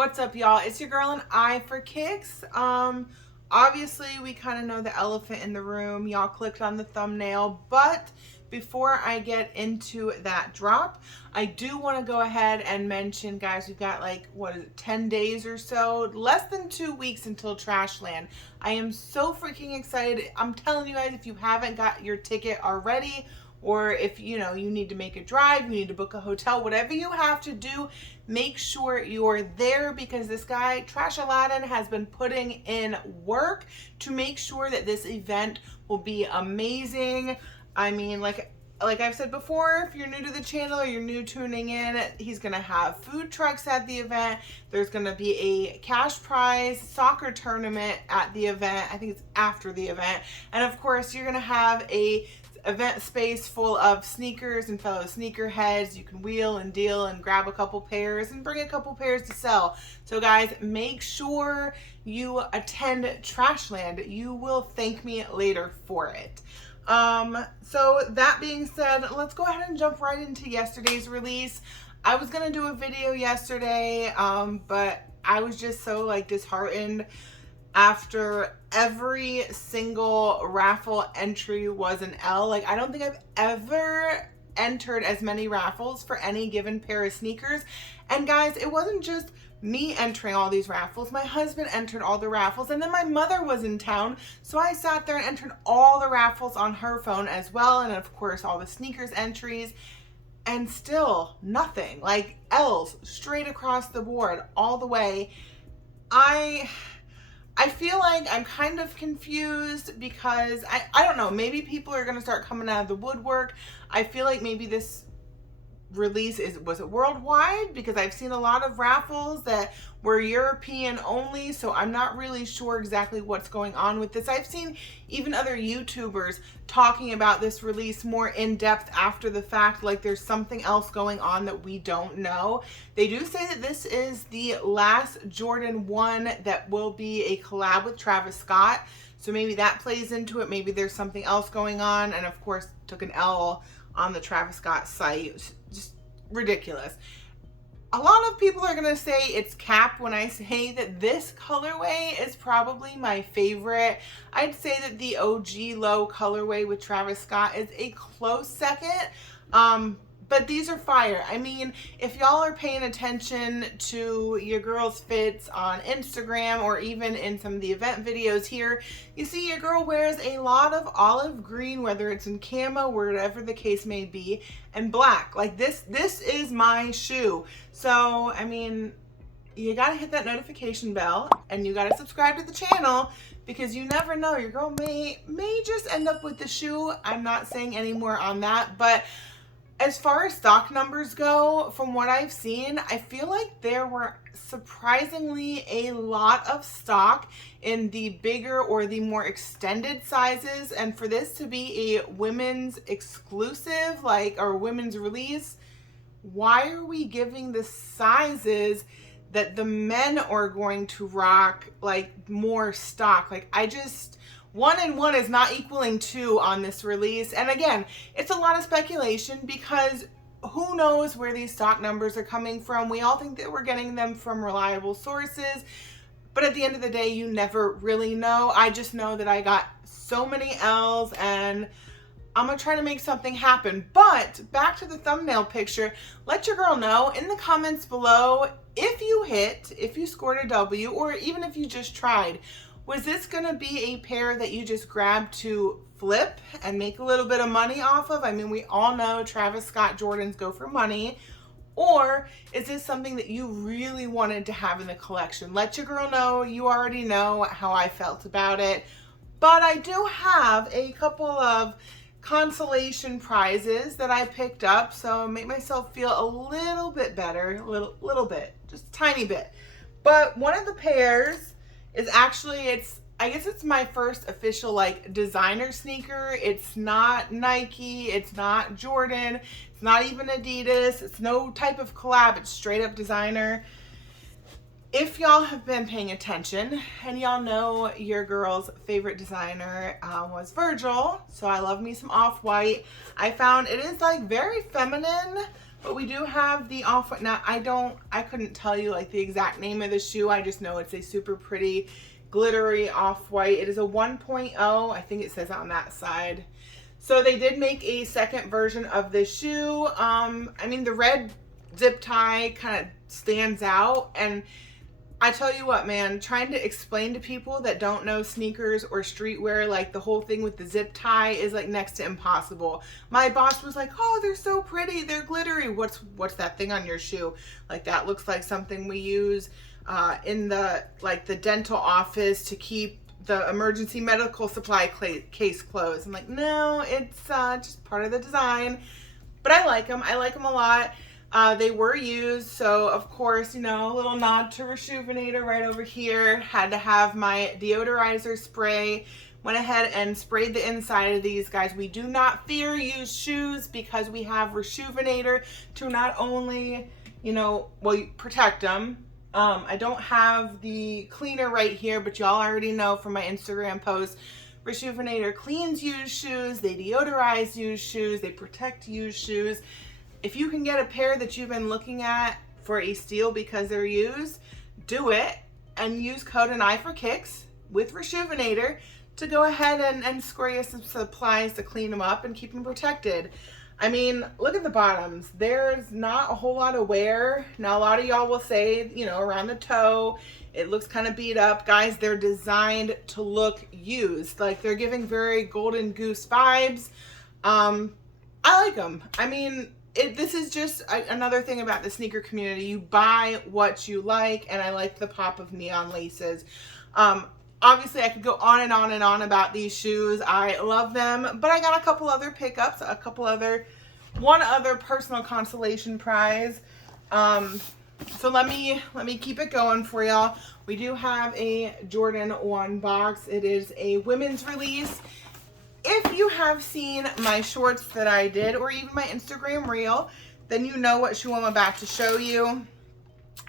What's up, y'all? It's your girl and I for kicks. Obviously we kind of know the elephant in the room. Y'all clicked on the thumbnail, but before I get into that drop, I do want to go ahead and mention, guys, we've got like, 10 days or so, less than 2 weeks until Trashland. I am so freaking excited. I'm telling you guys, if you haven't got your ticket already, or if you need to make a drive, you need to book a hotel, whatever you have to do, make sure you're there, because this guy, Trash Aladdin, has been putting in work to make sure that this event will be amazing. I mean, like I've said before, if you're new to the channel or you're new tuning in, he's gonna have food trucks at the event. There's gonna be a cash prize soccer tournament at the event. I think it's after the event. And of course, you're gonna have a event space full of sneakers and fellow sneakerheads. You can wheel and deal and grab a couple pairs and bring a couple pairs to sell. So guys, make sure you attend Trashland. You will thank me later for it. So that being said, let's go ahead and jump right into yesterday's release. I was gonna do a video yesterday, but I was just so disheartened after every single raffle entry was an L. I don't think I've ever entered as many raffles for any given pair of sneakers. And guys, it wasn't just me entering all these raffles. My husband entered all the raffles, and then my mother was in town, so I sat there and entered all the raffles on her phone as well, and of course all the sneakers entries, and still nothing. L's straight across the board all the way. I feel like I'm kind of confused because I don't know, maybe people are gonna start coming out of the woodwork. I feel like maybe this release was it worldwide, because I've seen a lot of raffles that were European only, so I'm not really sure exactly what's going on with this. I've seen even other YouTubers talking about this release more in depth after the fact, like there's something else going on that we don't know. They do say that this is the last Jordan 1 that will be a collab with Travis Scott, so maybe that plays into it. Maybe there's something else going on, and of course took an L on the Travis Scott site. Just ridiculous. A lot of people are gonna say it's cap when I say that this colorway is probably my favorite. I'd say that the OG low colorway with Travis Scott is a close second. But these are fire. I mean, if y'all are paying attention to your girl's fits on Instagram or even in some of the event videos here, you see your girl wears a lot of olive green, whether it's in camo, whatever the case may be, and black. This is my shoe. So, I mean, you gotta hit that notification bell and you gotta subscribe to the channel, because you never know, your girl may just end up with the shoe. I'm not saying any more on that, but as far as stock numbers go, from what I've seen, I feel like there were surprisingly a lot of stock in the bigger or the more extended sizes. And for this to be a women's exclusive, or women's release, why are we giving the sizes that the men are going to rock more stock? 1 and 1 is not equaling 2 on this release. And again, it's a lot of speculation, because who knows where these stock numbers are coming from. We all think that we're getting them from reliable sources, but at the end of the day, you never really know. I just know that I got so many L's, and I'm gonna try to make something happen. But back to the thumbnail picture, let your girl know in the comments below if you scored a W, or even if you just tried. Was this gonna be a pair that you just grabbed to flip and make a little bit of money off of? I mean, we all know Travis Scott Jordans go for money. Or is this something that you really wanted to have in the collection? Let your girl know. You already know how I felt about it. But I do have a couple of consolation prizes that I picked up, so make myself feel a little bit better, little bit, just a tiny bit. But one of the pairs is actually, I guess it's my first official designer sneaker. It's not Nike, it's not Jordan, it's not even Adidas, it's no type of collab, it's straight up designer. If y'all have been paying attention, and y'all know your girl's favorite designer was Virgil, so I love me some off-white. I found it is very feminine, But we do have the off-white. Now, I couldn't tell you like the exact name of the shoe. I just know it's a super pretty glittery off-white. It is a 1.0. I think it says on that side. So they did make a second version of this shoe. I mean, the red zip tie kind of stands out, and I tell you what, man, trying to explain to people that don't know sneakers or streetwear, like the whole thing with the zip tie is like next to impossible. My boss was like, oh, they're so pretty, they're glittery. What's that thing on your shoe? Like, that looks like something we use in the dental office to keep the emergency medical supply case closed. I'm like, no, it's just part of the design. But I like them. I like them a lot. They were used, so of course, you know, a little nod to Reshoevn8er right over here. Had to have my deodorizer spray. Went ahead and sprayed the inside of these guys. We do not fear used shoes because we have Reshoevn8er to not only, you know, well, protect them. I don't have the cleaner right here, but y'all already know from my Instagram post, Reshoevn8er cleans used shoes, they deodorize used shoes, they protect used shoes. If you can get a pair that you've been looking at for a steal because they're used, do it and use code AnEyeIVKicks with Reshoevn8er to go ahead and score you some supplies to clean them up and keep them protected. I mean, look at the bottoms. There's not a whole lot of wear. Now, a lot of y'all will say, you know, around the toe, it looks kind of beat up. Guys, they're designed to look used. Like, they're giving very Golden Goose vibes. I like them. I mean, this is just another thing about the sneaker community. You buy what you like, and I like the pop of neon laces. Obviously, I could go on and on and on about these shoes. I love them, but I got a couple other pickups, one other personal consolation prize. So let me keep it going for y'all. We do have a Jordan 1 box. It is a women's release. If you have seen my shorts that I did, or even my Instagram reel, then you know what shoe I'm about to show you.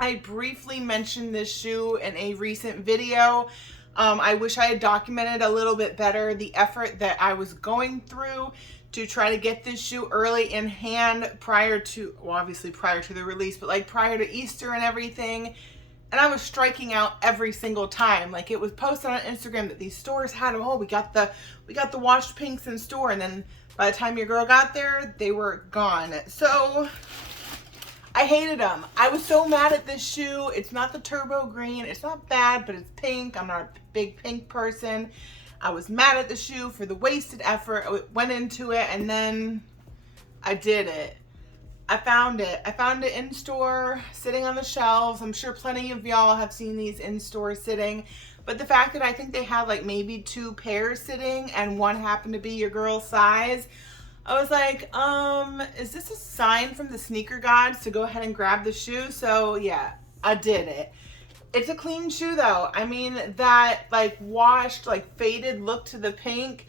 I briefly mentioned this shoe in a recent video. I wish I had documented a little bit better the effort that I was going through to try to get this shoe early in hand prior to, well, obviously prior to the release, but like prior to Easter and everything. And I was striking out every single time. Like, it was posted on Instagram that these stores had them. Oh, we got the washed pinks in store. And then by the time your girl got there, they were gone. So I hated them. I was so mad at this shoe. It's not the turbo green. It's not bad, but it's pink. I'm not a big pink person. I was mad at the shoe for the wasted effort. I went into it, and then I did it. I found it. I found it in store, sitting on the shelves. I'm sure plenty of y'all have seen these in store sitting. But the fact that I think they had like maybe 2 pairs sitting and one happened to be your girl's size, I was like, is this a sign from the sneaker gods to go ahead and grab the shoe? So yeah, I did it. It's a clean shoe though. I mean, that like washed, like faded look to the pink,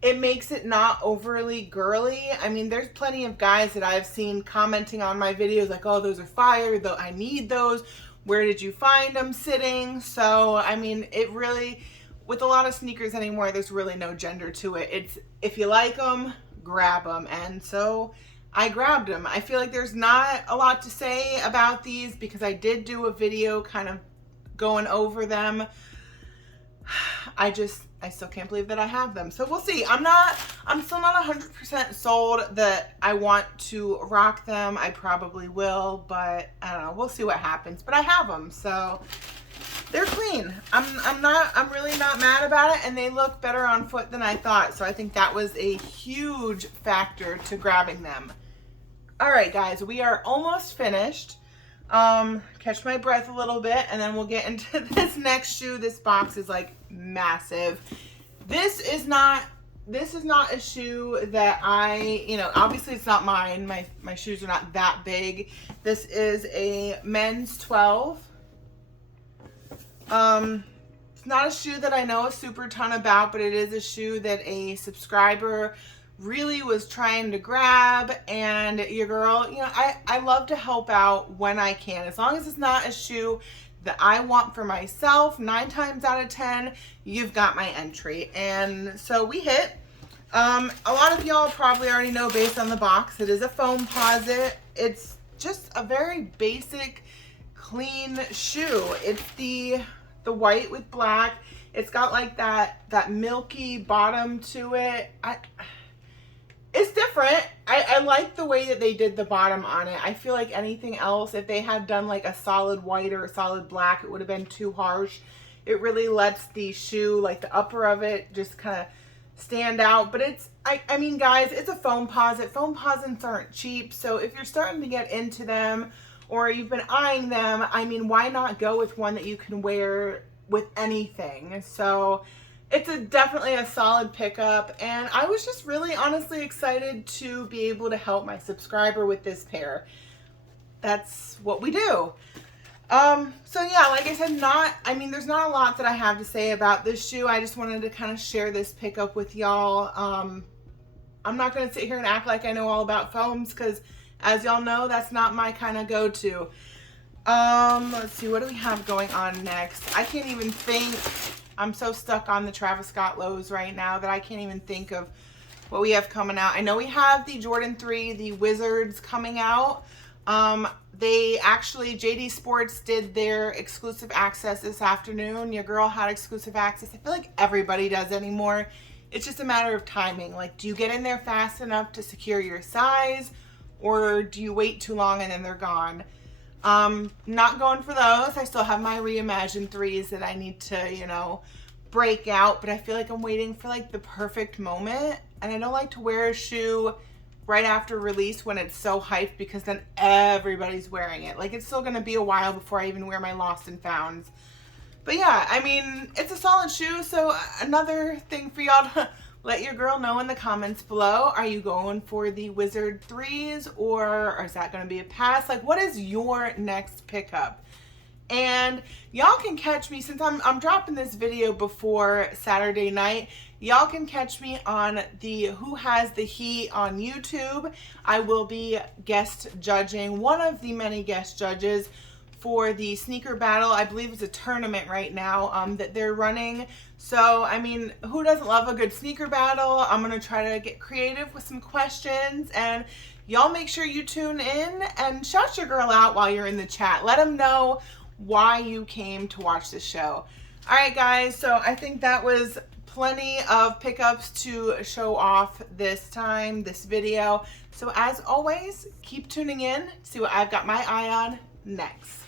it makes it not overly girly. I mean, there's plenty of guys that I've seen commenting on my videos like, oh, those are fire, though I need those. Where did you find them sitting? So, I mean, it really, with a lot of sneakers anymore, there's really no gender to it. It's, if you like them, grab them. And so I grabbed them. I feel like there's not a lot to say about these because I did do a video kind of going over them. I still can't believe that I have them. So we'll see. I'm still not 100% sold that I want to rock them. I probably will, but I don't know. We'll see what happens. But I have them, so they're clean. I'm really not mad about it, and they look better on foot than I thought. So I think that was a huge factor to grabbing them. All right, guys, we are almost finished. Catch my breath a little bit, and then we'll get into this next shoe. This box is like massive. This is not a shoe that I, you know, obviously it's not mine. My shoes are not that big. This is a men's 12. It's not a shoe that I know a super ton about, but it is a shoe that a subscriber really was trying to grab, and your girl, you know, I love to help out when I can, as long as it's not a shoe that I want for myself. 9 times out of 10, you've got my entry. And so we hit. A lot of y'all probably already know based on the box, it is a foam posit. It's just a very basic, clean shoe. It's the white with black. It's got like that milky bottom to it. It's different. I like the way that they did the bottom on it. I feel like anything else, if they had done like a solid white or a solid black, it would have been too harsh. It really lets the shoe, like the upper of it, just kind of stand out. But it's, I mean, guys, it's a foam posit. Foam posits aren't cheap. So if you're starting to get into them or you've been eyeing them, I mean, why not go with one that you can wear with anything? So it's definitely a solid pickup, and I was just really honestly excited to be able to help my subscriber with this pair. That's what we do. So yeah, like I said, there's not a lot that I have to say about this shoe. I just wanted to kind of share this pickup with y'all. I'm not going to sit here and act like I know all about foams, because as y'all know, that's not my kind of go-to. Let's see, what do we have going on next? I can't even think. I'm so stuck on the Travis Scott lows right now that I can't even think of what we have coming out. I know we have the Jordan 3, the Wizards coming out. They actually, JD Sports did their exclusive access this afternoon. Your girl had exclusive access. I feel like everybody does anymore. It's just a matter of timing. Like, do you get in there fast enough to secure your size, or do you wait too long and then they're gone? Not going for those. I still have my reimagined 3s that I need to, you know, break out, but I feel like I'm waiting for like the perfect moment, and I don't like to wear a shoe right after release when it's so hyped, because then everybody's wearing it. Like, it's still going to be a while before I even wear my Lost and Founds. But yeah, I mean, it's a solid shoe. So another thing for y'all to let your girl know in the comments below. Are you going for the Wizard 3s, or is that going to be a pass? Like, what is your next pickup? And y'all can catch me, since I'm dropping this video before Saturday night, y'all can catch me on the Who Has the Heat on YouTube. I will be guest judging, one of the many guest judges for the sneaker battle. I believe it's a tournament right now that they're running. So, I mean, who doesn't love a good sneaker battle? I'm going to try to get creative with some questions, and y'all make sure you tune in and shout your girl out while you're in the chat. Let them know why you came to watch the show. All right, guys, so I think that was plenty of pickups to show off this video. So as always, keep tuning in to see what I've got my eye on next.